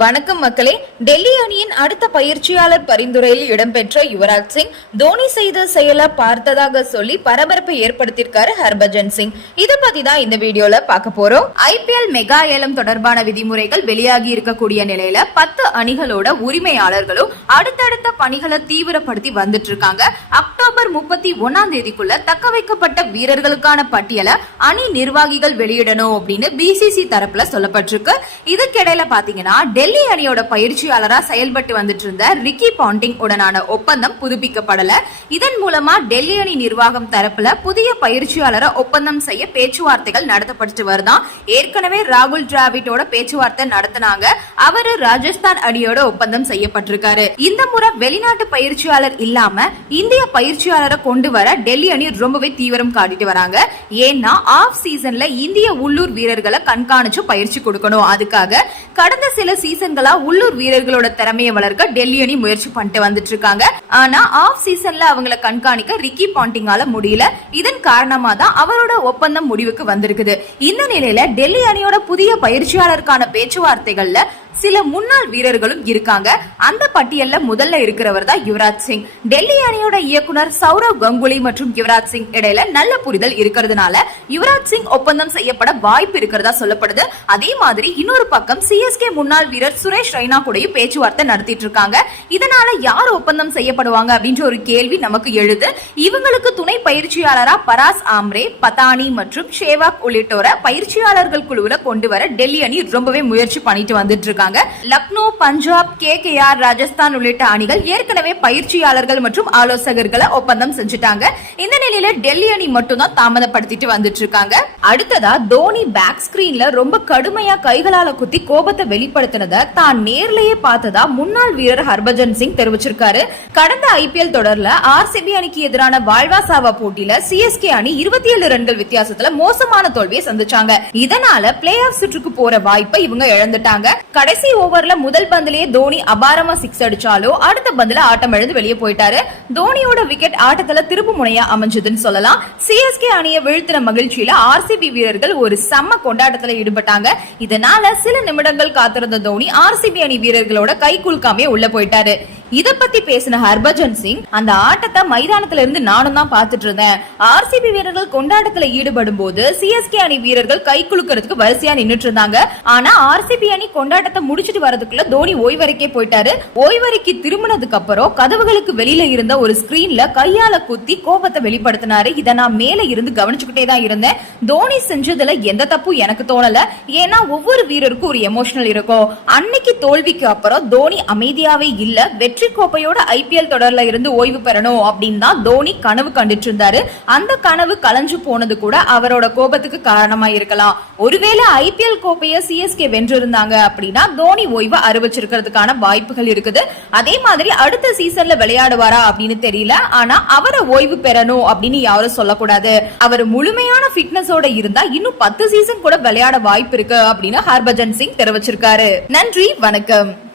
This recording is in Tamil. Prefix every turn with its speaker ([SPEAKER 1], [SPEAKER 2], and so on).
[SPEAKER 1] வணக்கம் மக்களே. டெல்லி அணியின் அடுத்த பயிற்சியாளர் பரிந்துரையில் இடம்பெற்ற யுவராஜ் சிங் தோனி செய்த செயலை பார்த்ததாக சொல்லி பரபரப்பை ஏற்படுத்தியிருக்காரு ஹர்பஜன் சிங். இதை பத்தி தான் இந்த வீடியோல பார்க்க போறோம். ஐபிஎல் மெகா ஏலம் தொடர்பான விதிமுறைகள் வெளியாகி இருக்கக்கூடிய நிலையில பத்து அணிகளோட உரிமையாளர்களும் அடுத்தடுத்த பணிகளை தீவிரப்படுத்தி வந்துட்டு இருக்காங்க அக்டோபர் முப்பத்தி ஒன்னாம் தேதிக்குள்ள தக்க வைக்கப்பட்ட வீரர்களுக்கான பட்டியலை அணி நிர்வாகிகள் வெளியிடணும் அப்படின்னு பிசிசி தரப்புல சொல்லப்பட்டிருக்கு. இதுக்கிடையில பாத்தீங்கன்னா டெல்லி அணியோட பயிற்சியாளரா செயல்பட்டு வந்துட்டு இருந்த ரிக்கி பாண்டிங் உடனான ஒப்பந்தம் புதுப்பிக்கப்படல. இதன் மூலமா டெல்லி அணி நிர்வாகம் தரப்புல புதிய பயிற்சியாளரை ஒப்பந்தம் செய்ய பேச்சுவார்த்தைகள் நடத்தப்பட்டு வருதான் ஏற்கனவே ராகுல் டிராவிட்டோட பேச்சுவார்த்தை நடத்தினாங்க. அவரு ராஜஸ்தான் அணியோட ஒப்பந்தம் செய்யப்பட்டிருக்காரு. இந்த முறை வெளிநாட்டு பயிற்சியாளர் இல்லாம இந்திய பயிற்சியாளரை கொண்டு வர டெல்லி அணி ரொம்பவே தீவிரம் காட்டிட்டு வராங்க. ஏன்னா ஆஃப் சீசன்ல இந்திய உள்ளூர் வீரர்களை கண்காணிச்சு பயிற்சி கொடுக்கணும். அதுக்காக கடந்த சில சீசன் சீசன்களா உள்ளூர் வீரர்களோட திறமையை வளர்க்க டெல்லி அணி முயற்சி பண்ணிட்டு வந்துட்டு இருக்காங்க ஆனா ஆஃப் சீசன்ல அவங்கள கண்காணிக்க ரிக்கி பாண்டிங்கால முடியல. இதன் காரணமா தான் அவரோட ஒப்பந்தம் முடிவுக்கு வந்திருக்குது. இந்த நிலையில டெல்லி அணியோட புதிய பயிற்சியாளருக்கான பேச்சுவார்த்தைகள்ல சில முன்னாள் வீரர்களும் இருக்காங்க. அந்த பட்டியல்ல முதல்ல இருக்கிறவர் தான் யுவராஜ் சிங். டெல்லி அணியோட இயக்குனர் சௌரவ் கங்குலி மற்றும் யுவராஜ் சிங் இடையில நல்ல புரிதல் இருக்கிறதுனால யுவராஜ் சிங் ஒப்பந்தம் செய்யப்பட வாய்ப்பு இருக்கிறதா சொல்லப்படுது. அதே மாதிரி இன்னொரு பக்கம் சிஎஸ்கே முன்னாள் வீரர் சுரேஷ் ரெய்னா கூடயும் பேச்சுவார்த்தை நடத்திட்டு இருக்காங்க. இதனால யார் ஒப்பந்தம் செய்யப்படுவாங்க அப்படின்ற ஒரு கேள்வி நமக்கு எழுது. இவங்களுக்கு பயிற்சியாளரா பராஸ் ஆம்ரே பதானி மற்றும் ஷேவாக் உள்ளிட்டோரை பயிற்சியாளர்கள் குழுவுல கொண்டு வர டெல்லி அணி ரொம்பவே முயற்சி பண்ணிட்டு வந்துட்டு இருக்காங்க Lucknow Punjab K K R Rajasthan உள்ளிட்ட அணிகள் ஏற்கனவே பயிற்சியாளர்கள் மற்றும் ஆலோசகர்களை ஒப்பந்தம் செஞ்சுட்டாங்க. இந்த நிலையில டெல்லி அணி மட்டும் தான் தாமதப்படுத்திட்டு வந்துட்டு இருக்காங்க அடுத்ததா தோனி பேக் ஸ்கிரீன்ல ரொம்ப கடுமையா கைகளால குத்தி கோபத்தை வெளிப்படுத்தினத தான் நேர்லயே பார்த்ததா முன்னாள் வீரர் ஹர்பஜன் சிங் தெரிவிச்சிருக்காரு. கடந்த ஐபிஎல் தொடர்ல ஆர்சிபி அணிக்கு எதிரான வாழ்வாசாவா போட்டியில சிஎஸ்கே அணி இருபத்தி ஏழு ரன்கள் வித்தியாசத்துல மோசமான தோல்வியை சந்திச்சாங்க. இதனால பிளே ஆஃப் சுற்றுக்கு போற வாய்ப்பை இவங்க இழந்துட்டாங்க. கடைசி ஓவர்ல முதல் பந்திலேயே தோனி அபாரமா சிக்ஸ் அடிச்சாலோ அடுத்த பந்துல ஆட்டம் எழுந்து வெளியே போயிட்டாரு. தோனியோட விக்கெட் ஆட்டத்துல திருப்பு முனையா அமைஞ்சதுன்னு சொல்லலாம். சிஎஸ்கே அணியை வீழ்த்தின மகிழ்ச்சியில ஆர்சிபி வீரர்கள் ஒரு செம்ம கொண்டாட்டத்துல ஈடுபட்டாங்க. இதனால சில நிமிடங்கள் காத்திருந்த தோனி ஆர்சிபி அணி வீரர்களோட கை குலுக்காமே உள்ள போயிட்டாரு. இத பத்தி பேசின ஹர்பஜன் சிங் அந்த ஆட்டத்தை மைதானத்துல இருந்து நானும் தான் பாத்துட்டு இருந்தேன் ஆர்சிபி வீரர்கள் கொண்டாட்டத்துல ஈடுபடும் போது சிஎஸ்கே அணி வீரர்கள் கை குலுக்கிறதுக்கு வரிசையா நின்றுட்டு இருந்தாங்க ஆனா ஆர்சிபி அணி கொண்டாட்டத்தை முடிச்சிட்டு வரதுக்குள்ள தோனி ஓய்வறைக்கே போயிட்டாரு. ஓய்வறைக்கு திரும்பினதுக்கு அப்புறம் கதவுகளுக்கு வெளியில இருந்த ஒரு ஸ்கிரீன்ல கையால குத்தி கோபத்தை வெளிப்படுத்தினாரு. இத நான் மேல இருந்து கவனிச்சுக்கிட்டே தான் இருந்தேன். தோனி செஞ்சதுல எந்த தப்பும் எனக்கு தோணல. ஏன்னா ஒவ்வொரு வீரருக்கும் ஒரு எமோஷனல் இருக்கும். அன்னைக்கு தோல்விக்கு அப்புறம் தோனி அமைதியாவே இல்ல வெற்றி கோப்பையோட ஐபிஎல் தொடர்ல இருந்து ஓய்வு பெறணும் அப்படின்னு தான் தோனி கனவு கண்டுட்டு இருந்தாரு அந்த கனவு கலைஞ்சு போனது கூட அவரோட கோபத்துக்கு காரணமா இருக்கலாம். ஒருவேளை ஐபிஎல் கோப்பைய சிஎஸ்கே வென்றிருந்தாங்க அப்படின்னா தோனி ஓய்வு அறிவிச்சிருக்கிறதுக்கான வாய்ப்புகள் இருக்குது. அதே மாதிரி அடுத்த சீசன்ல விளையாடுவாரா அப்படின்னு தெரியல. ஆனா அவரை ஓய்வு பெறணும் அப்படின்னு யாரும் சொல்லக்கூடாது. அவர் முழுமையான ஃபிட்னஸோட இருந்தா இன்னும் பத்து சீசன் கூட விளையாட வாய்ப்பு இருக்கு அப்படின்னு ஹர்பஜன் சிங் தெரிவிச்சிருக்காரு. நன்றி வணக்கம்.